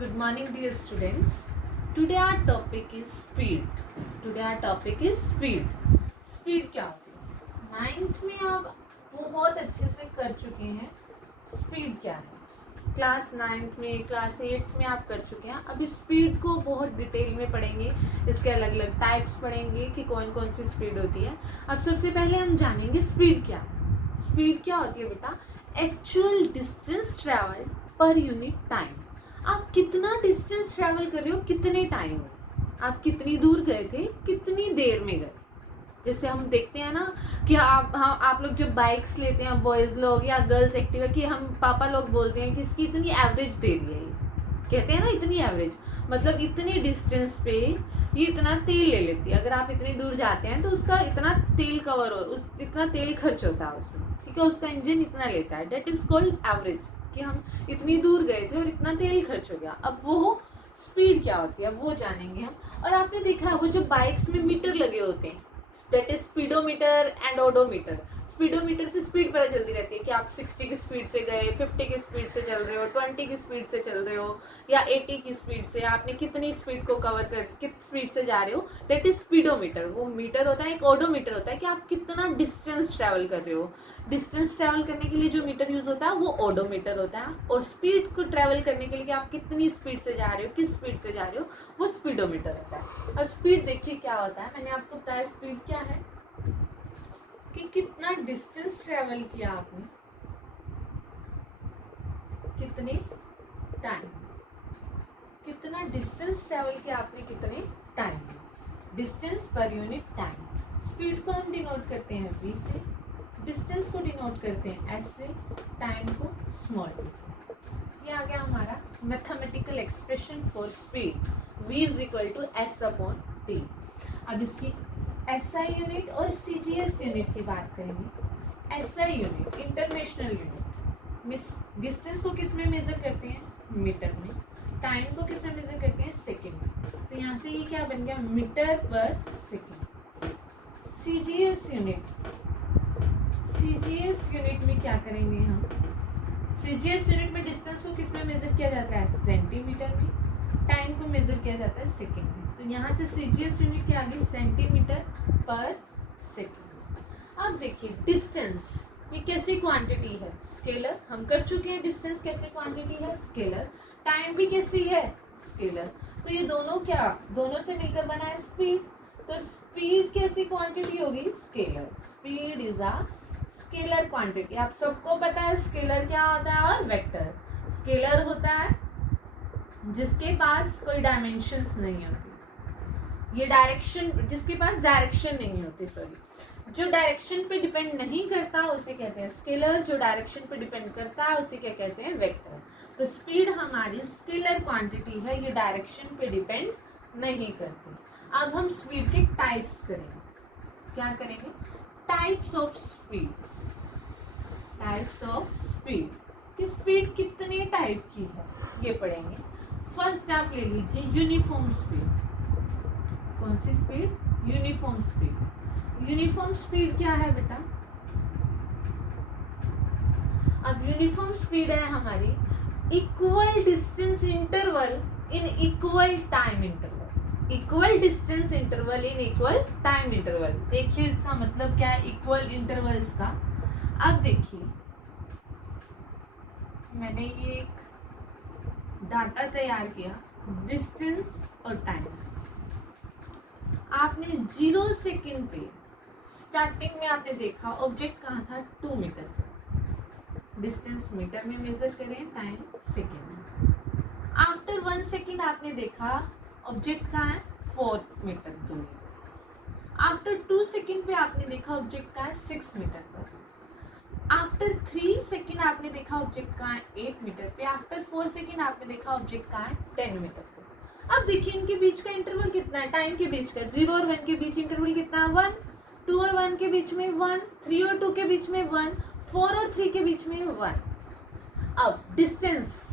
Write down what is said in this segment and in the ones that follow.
Good morning, dear students. Today our topic is speed. Speed क्या होती है? Ninth में आप बहुत अच्छे से कर चुके हैं. स्पीड क्या है? क्लास नाइन्थ में, क्लास एट्थ में आप कर चुके हैं. अभी स्पीड को बहुत डिटेल में पढ़ेंगे. इसके अलग अलग टाइप्स पढ़ेंगे कि कौन कौन सी स्पीड होती है. अब सबसे पहले हम जानेंगे स्पीड क्या है. स्पीड क्या होती है बेटा? Actual distance travel per unit time. आप कितना डिस्टेंस ट्रैवल कर रहे हो, कितने टाइम में, आप कितनी दूर गए थे, कितनी देर में गए. जैसे हम देखते हैं ना कि आप लोग जब बाइक्स लेते हैं, बॉयज़ लोग या गर्ल्स एक्टिवा की, हम पापा लोग बोलते हैं कि इसकी इतनी एवरेज दे रही है. कहते हैं ना इतनी एवरेज, मतलब इतनी डिस्टेंस पे ये इतना तेल ले लेती है. अगर आप इतनी दूर जाते हैं तो उसका इतना तेल कवर हो, इतना तेल खर्च होता है उसमें, ठीक है. उसका इंजन इतना लेता है. डेट इज कॉल्ड एवरेज, कि हम इतनी दूर गए थे और इतना तेल खर्च हो गया. अब वो स्पीड क्या होती है वो जानेंगे हम. और आपने देखा है वो जो बाइक्स में मीटर लगे होते हैं, that is speedometer and odometer. Speedometer से स्पीड पता चलती रहती है कि आप 60 की स्पीड से गए, 50 की स्पीड से चल रहे हो, 20 की स्पीड से चल रहे हो, या 80 की स्पीड से. आपने कितनी स्पीड को कवर कर, किस स्पीड से जा रहे हो, दैट इज स्पीडोमीटर. वो मीटर होता है. एक ओडोमीटर होता है कि आप कितना डिस्टेंस ट्रैवल कर रहे हो. डिस्टेंस ट्रैवल करने के लिए जो मीटर यूज होता है वो ओडोमीटर होता है. और स्पीड को ट्रैवल करने के लिए कि आप कितनी स्पीड से जा रहे हो, किस स्पीड से जा रहे हो, वो स्पीडोमीटर होता है. और स्पीड देखिए क्या होता है. मैंने आपको बताया स्पीड क्या है, कि कितना डिस्टेंस ट्रैवल किया आपने, कितने टाइम, कितना डिस्टेंस ट्रैवल किया आपने, कितने time. Distance per unit time. Speed को हम डिनोट करते हैं v से, डिस्टेंस को डिनोट करते हैं s से, टाइम को स्मॉल t से. ये आ गया हमारा mathematical expression for speed. v is equal to s upon t. अब इसकी SI यूनिट और CGS यूनिट की बात करेंगे. SI unit international unit. Distance को किस में मेजर करते हैं, मीटर में. टाइम को किस में मेजर करते हैं, सेकंड में. तो यहाँ से ये क्या बन गया, मीटर पर सेकंड. CGS यूनिट में क्या करेंगे हम, CGS यूनिट में डिस्टेंस को किस में मेजर किया जाता है, सेंटीमीटर में. टाइम को मेजर किया जाता है सेकंड में. तो यहाँ से CGS यूनिट क्या आ गई, सेंटीमीटर पर सेकंड. अब देखिए डिस्टेंस, ये कैसी क्वांटिटी है, स्केलर. हम कर चुके हैं डिस्टेंस कैसे क्वांटिटी है, स्केलर. टाइम भी कैसी है, स्केलर. तो ये दोनों क्या, दोनों से मिलकर बना है स्पीड. तो स्पीड कैसी क्वांटिटी होगी, scalar. Speed is a scalar quantity. आप सबको पता है स्केलर क्या होता है. और वेक्टर. स्केलर होता है जिसके पास कोई डायमेंशंस नहीं होती, ये डायरेक्शन, जिसके पास डायरेक्शन नहीं होती, सॉरी, जो डायरेक्शन पे डिपेंड नहीं करता उसे कहते हैं स्केलर. जो डायरेक्शन पे डिपेंड करता है उसे क्या कहते हैं, वेक्टर. तो स्पीड हमारी स्केलर क्वांटिटी है, ये डायरेक्शन पे डिपेंड नहीं करती. अब हम स्पीड के टाइप्स करेंगे. क्या करेंगे, types of speed. Types of speed, कि स्पीड कितने टाइप की है ये पढ़ेंगे. फर्स्ट आप ले लीजिए यूनिफॉर्म स्पीड. कौन सी speed, uniform speed. Uniform speed क्या है बेटा, अब यूनिफॉर्म स्पीड है हमारी equal distance interval in equal time interval. Equal distance interval in equal time interval. देखिए इसका मतलब क्या है, इक्वल इंटरवल्स का. अब देखिए मैंने ये एक डाटा तैयार किया, डिस्टेंस और टाइम. आपने 0 सेकेंड पे स्टार्टिंग में आपने देखा ऑब्जेक्ट कहाँ था, 2 मीटर पे. डिस्टेंस मीटर में मेजर करें, टाइम सेकेंड में. आफ्टर 1 सेकेंड आपने देखा ऑब्जेक्ट कहाँ है, 4 मीटर दूरी. आफ्टर 2 सेकेंड पे आपने देखा ऑब्जेक्ट कहाँ है, 6 मीटर पर. आफ्टर 3 सेकेंड आपने देखा ऑब्जेक्ट कहाँ है, 8 मीटर पे. आफ्टर 4 सेकेंड आपने देखा ऑब्जेक्ट कहाँ है, 10 मीटर पे. अब देखिए इनके बीच का इंटरवल कितना है, टाइम के बीच का. 0 और 1 के बीच इंटरवल कितना है, 1. 2 और 1 के बीच में 1. 3 और 2 के बीच में 1. 4 और 3 के बीच में 1. अब डिस्टेंस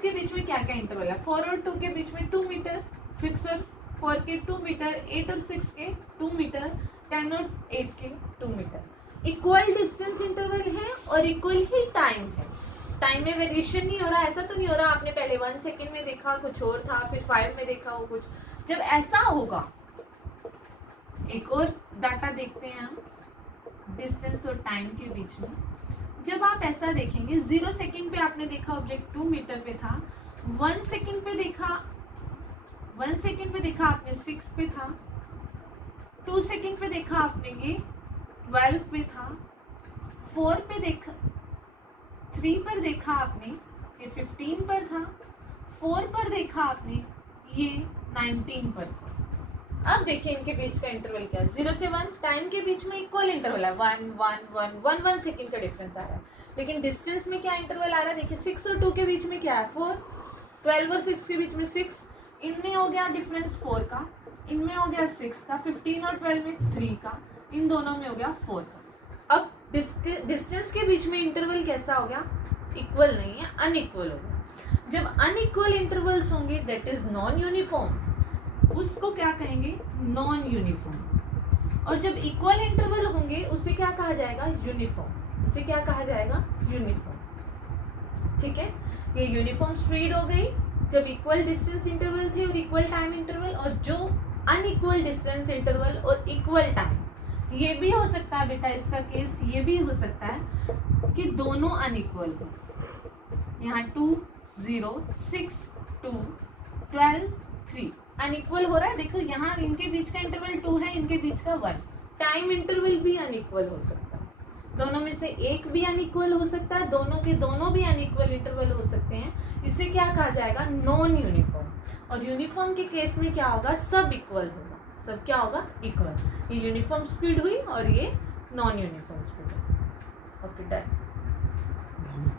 के बीच में क्या क्या इंटरवल है, 4 और 2 के बीच में 2 मीटर, 6 और 4 के 2 मीटर, 8 और 6 के 2 मीटर, 10 और 8 के 2 मीटर. इक्वल डिस्टेंस इंटरवल है और इक्वल ही टाइम है. टाइम में वेरिएशन नहीं हो रहा, ऐसा तो नहीं हो रहा आपने पहले 1 सेकेंड में देखा कुछ और था, फिर 5 में देखा वो कुछ। जब ऐसा होगा, एक और डाटा देखते हैं हम डिस्टेंस और टाइम के बीच में। जब आप ऐसा देखेंगे 0 सेकेंड पे आपने देखा ऑब्जेक्ट 2 मीटर पे था, 1 सेकेंड पे देखा आपने 6 पे था, 2 सेकेंड पे देखा आपने ये 12 पे था, 4 पे देखा, 3 पर देखा आपने ये 15 पर था, 4 पर देखा आपने ये 19 पर था। अब देखिए इनके बीच का इंटरवल क्या है, 0 से 1 टाइम के बीच में इक्वल इंटरवल है, 1 सेकेंड का डिफरेंस आ रहा है। लेकिन डिस्टेंस में क्या इंटरवल आ रहा है, देखिए 6 और 2 के बीच में क्या है 4, 12 और 6 के बीच में 6, इनमें हो गया डिफरेंस 4 का, इनमें हो गया 6 का, 15 और 12 में 3 का, इन दोनों में हो गया 4 का। अब डिस्टेंस के बीच में इंटरवल कैसा हो गया, इक्वल नहीं है, अनइक्वल हो गया। जब अनइक्वल इंटरवल्स होंगे दैट इज नॉन यूनिफॉर्म, उसको क्या कहेंगे, नॉन यूनिफॉर्म। और जब इक्वल इंटरवल होंगे उसे क्या कहा जाएगा, यूनिफॉर्म। उसे क्या कहा जाएगा, यूनिफॉर्म। ठीक है, ये यूनिफॉर्म स्पीड हो गई जब इक्वल डिस्टेंस इंटरवल थे और इक्वल टाइम इंटरवल, और जो अनइक्वल डिस्टेंस इंटरवल और इक्वल टाइम, ये भी हो सकता है बेटा इसका केस, ये भी हो सकता है कि दोनों अनइक्वल हो। यहाँ 2 0 6 2 12 3 अनइक्वल हो रहा है। देखो यहाँ इनके बीच का इंटरवल 2 है, इनके बीच का 1। टाइम इंटरवल भी अनइक्वल हो सकता है, दोनों में से एक भी अनइक्वल हो सकता है, दोनों के दोनों भी अनइक्वल इंटरवल हो सकते हैं। इसे क्या कहा जाएगा, नॉन यूनिफॉर्म। और यूनिफॉर्म के केस में क्या होगा, सब इक्वल होगा, सब क्या होगा, इक्वल। ये यूनिफॉर्म स्पीड हुई और ये नॉन यूनिफॉर्म स्पीड हुई। Okay done.